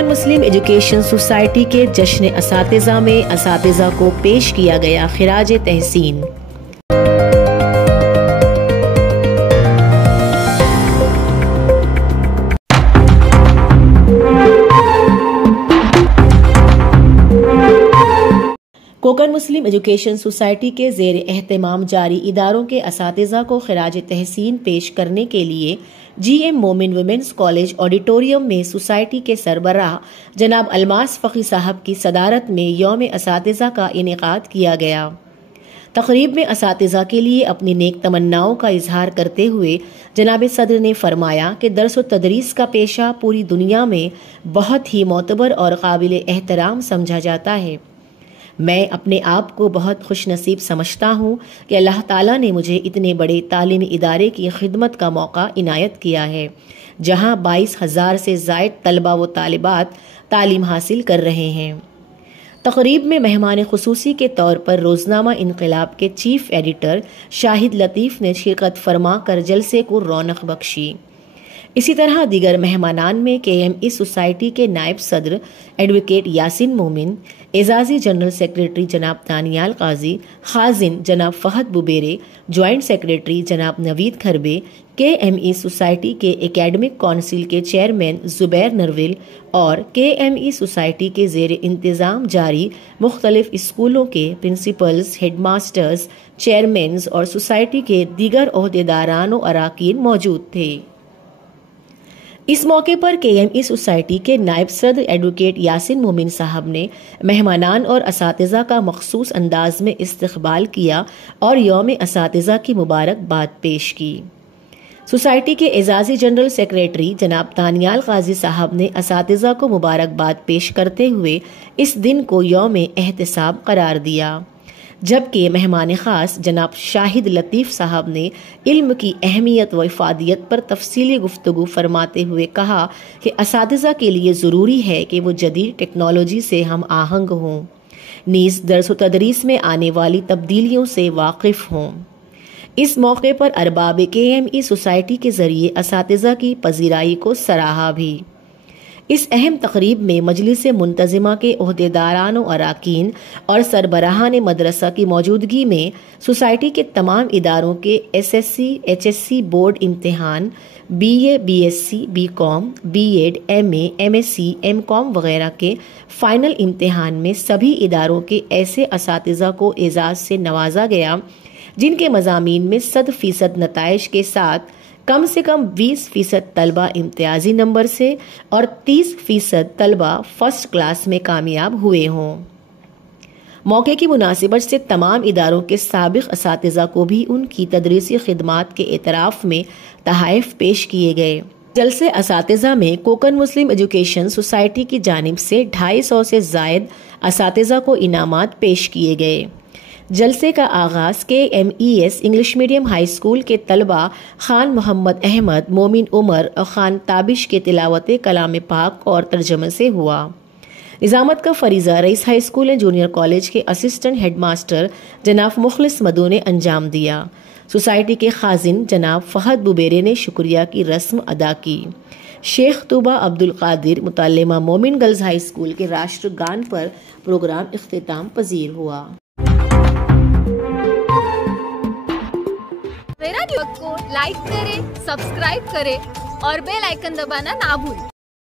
کوکن مسلم education society کے جشن اساتذہ میں اساتذہ کو پیش کیا گیا خراج تحسین۔ کوکن مسلم ایجوکیشن سوسائٹی کے زیر اہتمام جاری اداروں کے اساتذہ کو خراج تحسین پیش کرنے کے لیے جی ایم مومن ویمنز کالج آڈیٹوریم میں سوسائٹی کے سربراہ جناب الماس فقی صاحب کی صدارت میں یوم اساتذہ کا انعقاد کیا گیا۔ تقریب میں اساتذہ کے لیے اپنی نیک تمناؤں کا اظہار کرتے ہوئے جناب صدر نے فرمایا کہ درس و تدریس کا پیشہ پوری دنیا میں بہت ہی معتبر اور قابل احترام سمجھا جاتا ہے۔ میں اپنے آپ کو بہت خوش نصیب سمجھتا ہوں کہ اللہ تعالیٰ نے مجھے اتنے بڑے تعلیمی ادارے کی خدمت کا موقع عنایت کیا ہے، جہاں 22,000 سے زائد طلبہ و طالبات تعلیم حاصل کر رہے ہیں۔ تقریب میں مہمان خصوصی کے طور پر روزنامہ انقلاب کے چیف ایڈیٹر شاہد لطیف نے شرکت فرما کر جلسے کو رونق بخشی۔ اسی طرح دیگر مہمانان میں کے ایم ای سوسائٹی کے نائب صدر ایڈوکیٹ یاسین مومن، اعزازی جنرل سیکریٹری جناب دانیال قاضی، خازن جناب فہد ببیرے، جوائنٹ سیکریٹری جناب نوید کھربے، کے ایم ای سوسائٹی کے اکیڈمک کونسل کے چیئرمین زبیر نرویل اور کے ایم ای سوسائٹی کے زیر انتظام جاری مختلف اسکولوں کے پرنسپلز، ہیڈ ماسٹرز، چیئرمینز اور سوسائٹی کے دیگر عہدیداران و اراکین موجود تھے۔ اس موقع پر کے ایم ای سوسائٹی کے نائب صدر ایڈوکیٹ یاسین مومن صاحب نے مہمانان اور اساتذہ کا مخصوص انداز میں استقبال کیا اور یوم اساتذہ کی مبارکباد پیش کی۔ سوسائٹی کے اعزازی جنرل سیکریٹری جناب دانیال قاضی صاحب نے اساتذہ کو مبارکباد پیش کرتے ہوئے اس دن کو یوم احتساب قرار دیا، جبکہ مہمان خاص جناب شاہد لطیف صاحب نے علم کی اہمیت و افادیت پر تفصیلی گفتگو فرماتے ہوئے کہا کہ اساتذہ کے لیے ضروری ہے کہ وہ جدید ٹیکنالوجی سے ہم آہنگ ہوں، نیز درس و تدریس میں آنے والی تبدیلیوں سے واقف ہوں۔ اس موقع پر ارباب کے ایم ای سوسائٹی کے ذریعے اساتذہ کی پذیرائی کو سراہا بھی۔ اس اہم تقریب میں مجلس منتظمہ کے عہدیداران و اراکین اور سربراہان مدرسہ کی موجودگی میں سوسائٹی کے تمام اداروں کے S S C, H S C board امتحان، B A, B S C, B com, B ed, M A, M S C, M com وغیرہ کے فائنل امتحان میں سبھی اداروں کے ایسے اساتذہ کو اعزاز سے نوازا گیا جن کے مضامین میں 100% نتائج کے ساتھ کم سے کم 20% طلبہ امتیازی نمبر سے اور 30% طلبہ فرسٹ کلاس میں کامیاب ہوئے ہوں۔ موقع کی مناسبت سے تمام اداروں کے سابق اساتذہ کو بھی ان کی تدریسی خدمات کے اعتراف میں تحائف پیش کیے گئے۔ جلسے اساتذہ میں کوکن مسلم ایجوکیشن سوسائٹی کی جانب سے 250 سے زائد اساتذہ کو انعامات پیش کیے گئے۔ جلسے کا آغاز کے K M S English medium high school کے طلبہ خان محمد احمد، مومن عمر اور خان تابش کے تلاوت کلام پاک اور ترجمے سے ہوا۔ نظامت کا فریضہ Rais high school and junior college کے اسسٹنٹ ہیڈ ماسٹر جناب مخلص مدو نے انجام دیا۔ سوسائٹی کے خازن جناب فہد ببیرے نے شکریہ کی رسم ادا کی۔ شیخ طوبہ عبدالقادر متعلمہ مومن گرلز ہائی اسکول کے راشٹر گان پر پروگرام اختتام پذیر ہوا۔ میرا نیوز کو لائک کریں، سبسکرائب کریں اور بیل آئیکن دبانا نہ بھولیں۔